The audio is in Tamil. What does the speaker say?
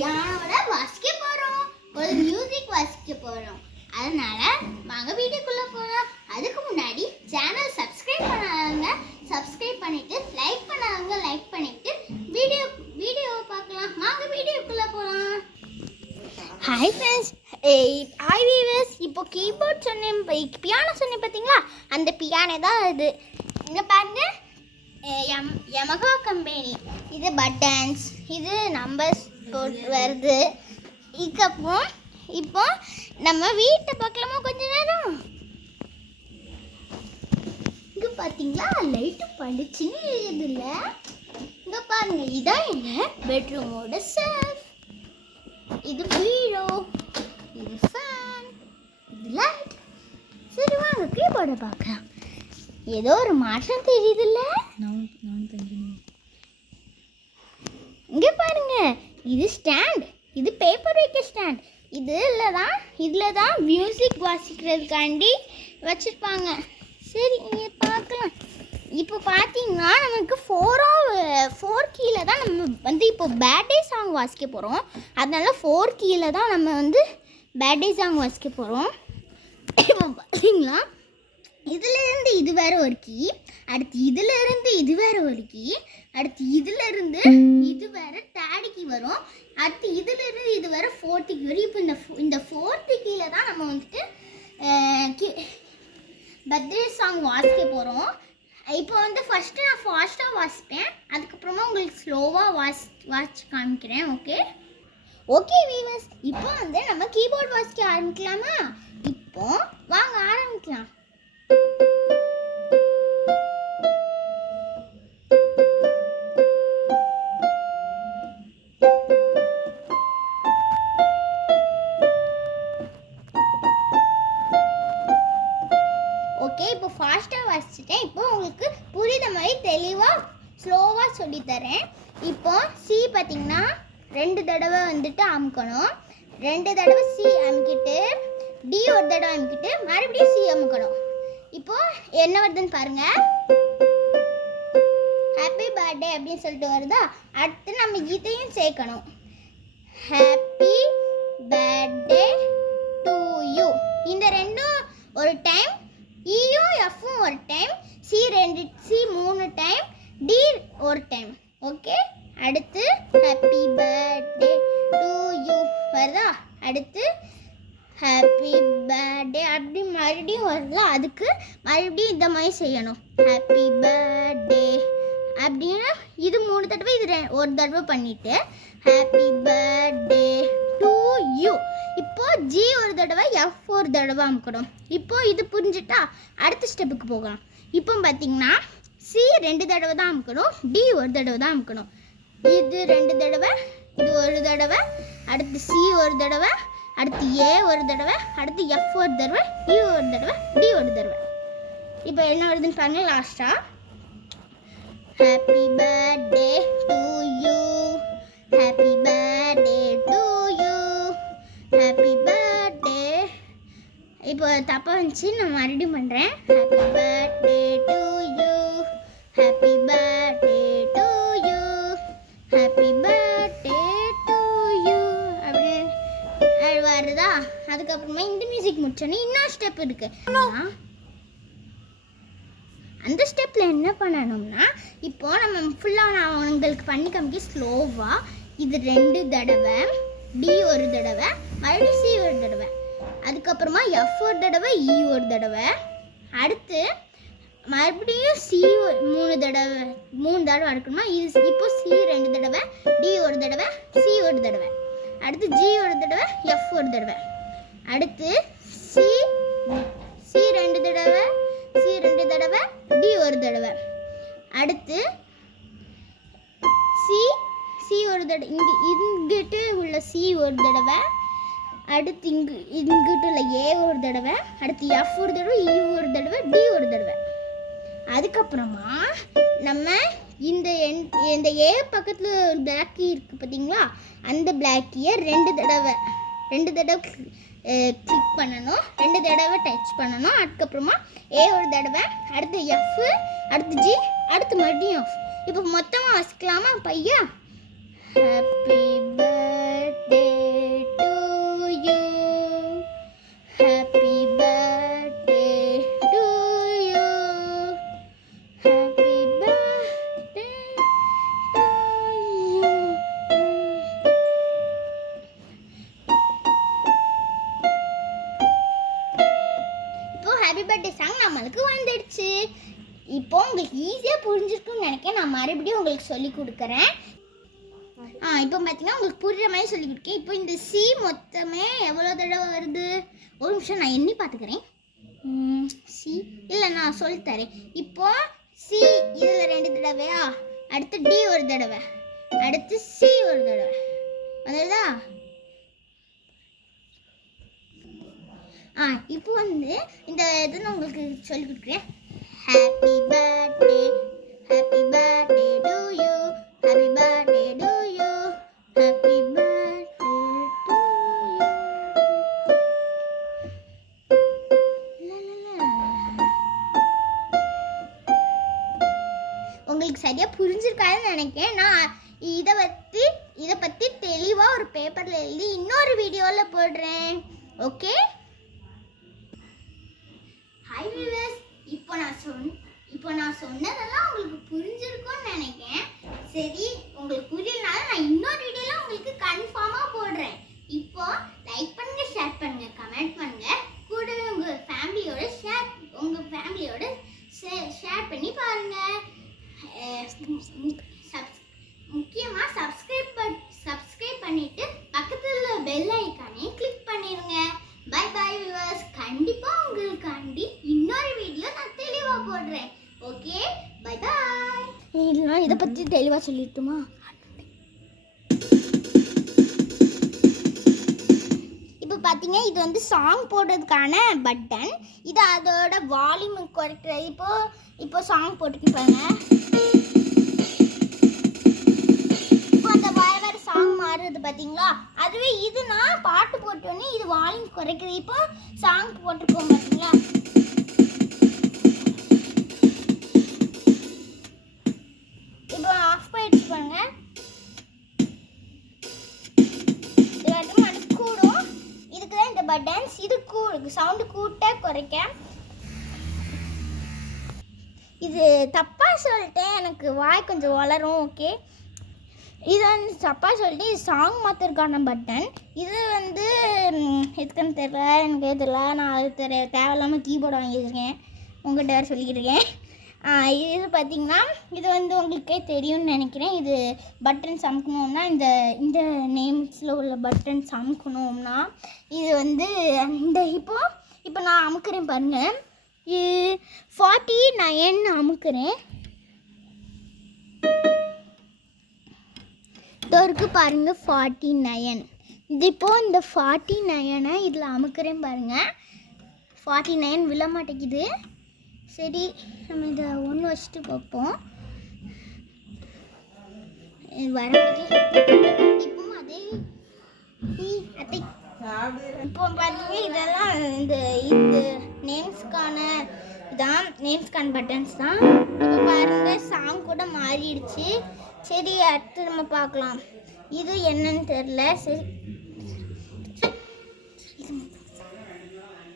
பியானோட வாசிக்க போறோம், ஒரு மியூசிக் வாசிக்க போறோம். அதனால வாங்க வீடியோக்குள்ள போறோம். அதுக்கு முன்னாடி சேனல் சப்ஸ்கிரைப் பண்ணாதவங்க சப்ஸ்கிரைப் பண்ணிட்டு, லைக் பண்ணாதவங்க லைக் பண்ணிட்டு வீடியோவை பார்க்கலாம். வாங்க வீடியோக்குள்ள போலாம். Hi friends, hi viewers. இப்போ கீபோர்ட் சொன்னேன், பியானோ சொன்னேன் பார்த்தீங்களா? அந்த பியானோ தான் இது. இங்கே பாருங்க, யமஹா கம்பெனி. இது பட்டன்ஸ், இது நம்பர்ஸ் போட்டு வருது. இதுக்கப்புறம் இப்போ நம்ம வீட்டை பார்க்கலாமா கொஞ்ச நேரம்? இங்கே பார்த்தீங்களா, லைட்டு படிச்சுன்னு இருக்குதுல்ல. இங்கே பாருங்க, இதான் என்ன பெட்ரூமோட செல்ஃப். இது பீரோ, இது ஃபேன், இது லைட். சரி வாங்க கீபோர்டை பார்க்கலாம். ஏதோ ஒரு மாற்றம் தெரியுதுல்ல. இங்கே பாருங்க, இது ஸ்டாண்ட், இது பேப்பர் வைக்க ஸ்டாண்ட். இதில் தான் மியூசிக் வாசிக்கிறதுக்காண்டி வச்சுருப்பாங்க. சரி இங்கே பார்க்கலாம். இப்போ பார்த்தீங்கன்னா நமக்கு 4 கீழே தான் நம்ம இப்போ பேர்த்டே சாங் வாசிக்க போகிறோம். அதனால 4 கீழே தான் நம்ம பேர்த்டே சாங் வாசிக்க போகிறோம். இப்போ பார்த்தீங்களா, இதிலேருந்து இது வேற ஒரு கீ, அடுத்து இதிலேருந்து இது வேற ஒரு கீ, அடுத்து இதிலேருந்து இது வேற தேர்ட் கீ வரும், அடுத்து இதிலேருந்து இது வேற 4th கீ வரும். இப்போ இந்த 4th கீழே தான் நம்ம பர்த்டே சாங் வாசிக்க போகிறோம். இப்போ ஃபஸ்ட்டு நான் ஃபாஸ்ட்டாக வாசிப்பேன், அதுக்கப்புறமா உங்களுக்கு ஸ்லோவாக வாசிச்சு காமிக்கிறேன். ஓகே வீவர்ஸ், இப்போ நம்ம கீபோர்ட் வாசிக்க ஆரம்பிக்கலாமா? இப்போ வாங்க ஆரம்பிக்கலாம். ஓகே, இப்போ ஃபாஸ்ட்டாக வாசிச்சிட்டேன். இப்போ உங்களுக்கு புரியுத மாதிரி தெளிவாக ஸ்லோவாக சொல்லித்தரேன். இப்போ சி பார்த்தீங்கன்னா 2 தடவை அமுக்கணும், 2 தடவை சி அமுக்கிட்டு, டி ஒரு தடவை அமுக்கிட்டு, மறுபடியும் சி அமுக்கணும். இப்போ என்ன வருதுன்னு பாருங்க, ஹாப்பி பர்த்டே அப்படின்னு சொல்லிட்டு வருதா. அடுத்து நம்ம இதையும் சேர்க்கணும், ஹாப்பி பர்த்டே டு யூ. இந்த ரெண்டும் ஒரு டைம், ஈயும் எஃப்பும் ஒரு டைம், சி 3 டைம், டி ஒரு டைம். ஓகே, அடுத்து ஹாப்பி பர்த்டே டு யூ வருதா. அடுத்து ஹாப்பி பர்த்டே அப்படி மறுபடியும் வருதா. அதுக்கு மறுபடியும் இந்த மாதிரி செய்யணும், ஹாப்பி பர்த்டே அப்படின்னா இது 3 தடவை, இது ஒரு தடவை பண்ணிட்டு ஹாப்பி பர்த்டே டு யூ. இப்போ ஜி ஒரு தடவை, எஃப் ஒரு தடவை அமுக்கணும். இப்போ இது புரிஞ்சுட்டா அடுத்த ஸ்டெப்புக்கு போகலாம். இப்போ பார்த்தீங்கன்னா சி 2 தடவை தான் அமுக்கணும், டி ஒரு தடவை தான் அமுக்கணும். இது 2 தடவை, இது ஒரு தடவை, அடுத்து சி ஒரு தடவை, அடுத்து ஏ ஒரு தடவை, அடுத்து எஃப் ஒரு தடவை, இ ஒரு தடவை, டி ஒரு தடவை. இப்போ என்ன வருதுன்னு பாருங்க. லாஸ்டா happy birthday to you, happy birthday to you, happy birthday. இப்போ தப்பாக வந்துச்சு, நான் மறுபடியும் பண்ணுறேன். Happy birthday to you, happy birthday to you, happy birthday to you அப்படின்னு வருதா. அதுக்கப்புறமா இந்த மியூசிக் முடிச்சோன்னே இன்னொரு ஸ்டெப் இருக்குது. அந்த ஸ்டெப்பில் என்ன பண்ணணும்னா, இப்போ நம்ம ஃபுல்லாக நான் உங்களுக்கு பண்ணி காமிக்க ஸ்லோவாக. இது 2 தடவை, டி ஒரு தடவை, மறுபடியும் சி ஒரு தடவை, அதுக்கப்புறமா எஃப் ஒரு தடவை, இ ஒரு தடவை, அடுத்து மறுபடியும் சி 3 தடவை இருக்கணுமா. இது இப்போ சி 2 தடவை, டி ஒரு தடவை, சி ஒரு தடவை, அடுத்து ஜி ஒரு தடவை, எஃப் ஒரு தடவை, அடுத்து சி 2 தடவை, சி 2 தடவை, டி ஒரு தடவை, அடுத்து சி ஒரு தடவை, இங்கிட்டு உள்ள சி ஒரு தடவை, அடுத்து இங்கிட்டு உள்ள ஏ ஒரு தடவை, அடுத்து எஃப் ஒரு தடவை, இ ஒரு தடவை, டி ஒரு தடவை. அதுக்கப்புறமா நம்ம இந்த ஏ பக்கத்தில் பிளாக் கீ இருக்குது பார்த்தீங்களா, அந்த பிளாக் கீயை 2 தடவை கிளிக் பண்ணணும், 2 தடவை டச் பண்ணணும். அதுக்கப்புறமா ஏ ஒரு தடவை, அடுத்து எஃப், அடுத்து ஜி, அடுத்து மறுபடியும் எஃப். இப்போ மொத்தமாக வாசிக்கலாமா பையா? ஹாப்பி பர்த்டே இப்போ உங்களுக்கு ஈஸியாக புரிஞ்சிருக்குன்னு நினைக்கிறேன். நான் மறுபடியும் உங்களுக்கு சொல்லி கொடுக்குறேன். இப்போ பார்த்தீங்கன்னா உங்களுக்கு புரியுற மாதிரி சொல்லி கொடுக்கேன். இப்போ இந்த சி மொத்தமே எவ்வளோ தடவை வருது? ஒரு நிமிஷம் நான் எண்ணி பார்த்துக்கிறேன். சி இல்லை நான் சொல்லித்தரேன். இப்போ சி இதில் 2 தடவையா, அடுத்து டி ஒரு தடவை, அடுத்து சி ஒரு தடவை வந்துடுதா? இப்போ வந்து இந்த இதுன்னு உங்களுக்கு சொல்லி கொடுக்குறேன். Happy birthday, happy birthday to you, happy birthday to you, happy birthday to you. உங்களுக்கு சரியாக புரிஞ்சிருக்காதுன்னு நினைக்கிறேன். நான் இதை பற்றி தெளிவாக ஒரு பேப்பரில் எழுதி இன்னொரு வீடியோவில் போடுறேன். Okay, hi viewers. இப்போ நான் சொன்னதெல்லாம் உங்களுக்கு புரிஞ்சிருக்கும்னு நினைக்கிறேன். சரி, உங்களுக்கு புரியலனால நான் இன்னொரு வீடியோவில் உங்களுக்கு கன்ஃபார்மாக போடுறேன். இப்போ லைக் பண்ணுங்க, ஷேர் பண்ணுங்க, கமெண்ட் பண்ணுங்க. கூடவே உங்கள் ஃபேமிலியோட ஷேர் பண்ணி பாருங்க. முக்கியமாக சப்ஸ்கிரைப் பண்ணிட்டு பக்கத்தில் பெல் ஐக்கானையும் கிளிக் பண்ணிடுங்க. Bye bye viewers. கண்டிப்பாக உங்களுக்காண்டி இன்னொரு வீடியோ நான் தெளிவாக போடுறேன். Okay, bye bye. இல்லைனா இதை பற்றி தெளிவாக சொல்லிட்டுமா? இப்போ பார்த்தீங்க, இது வந்து சாங் போடுறதுக்கான பட்டன். இது அதோட வால்யூம் குறைக்கிறது. இப்போ சாங் போட்டுக்கு பாருங்க. பார்த்தீங்களா? அதுவே இது நான் பாட்டு போட்டோன்னே இது வால்யூம் குறைக்குது. இப்போ சாங் போட்டிருக்கோம் பார்த்தீங்களா? இப்போ ஆஃப் ஆயிடுச்சு பாருங்க. இது வந்து கூடும். இதுக்கு தான் இந்த பட்டன்ஸ். இது சவுண்டு கூட்ட குறைக்க. இது தப்பாக சொல்லிட்டேன், எனக்கு வாய் கொஞ்சம் வளரும். ஓகே, இது வந்து தப்பாக சொல்லிட்டு இது சாங் மாற்றுறதுக்கான பட்டன். இது வந்து எதுக்குன்னு தெரியல, எனக்கு தெரியல. நான் அது தேவையில்லாமல் கீபோர்டு வாங்கி வச்சுருக்கேன். உங்கள்கிட்ட வேறு சொல்லிக்கிட்டு இருக்கேன். இது பார்த்திங்கன்னா இது வந்து உங்களுக்கே தெரியும்னு நினைக்கிறேன். இது பட்டன்ஸ் அமுக்கணும்னா இந்த நேம்ஸில் உள்ள பட்டன்ஸ் அமுக்கணும்னா இது வந்து இப்போ நான் அமுக்கிறேன் பாருங்கள். 49 அமுக்கிறேன். இதற்கு பாருங்க 49. இது இப்போது இந்த 49 இதில் அமுக்கிறேன் பாருங்கள். 49 விழ மாட்டேங்குது. சரி, நம்ம இதை 1 வச்சுட்டு பார்ப்போம். வர இப்போ அதே இப்போ பார்த்தீங்க, இதெல்லாம் இந்த நேம்ஸ்க்கான பட்டன்ஸ் தான். இப்போ பாருங்கள், சாங் கூட மாறிடுச்சு. சரி, அடுத்து நம்ம பார்க்கலாம். இது என்னன்னு தெரில. சரி,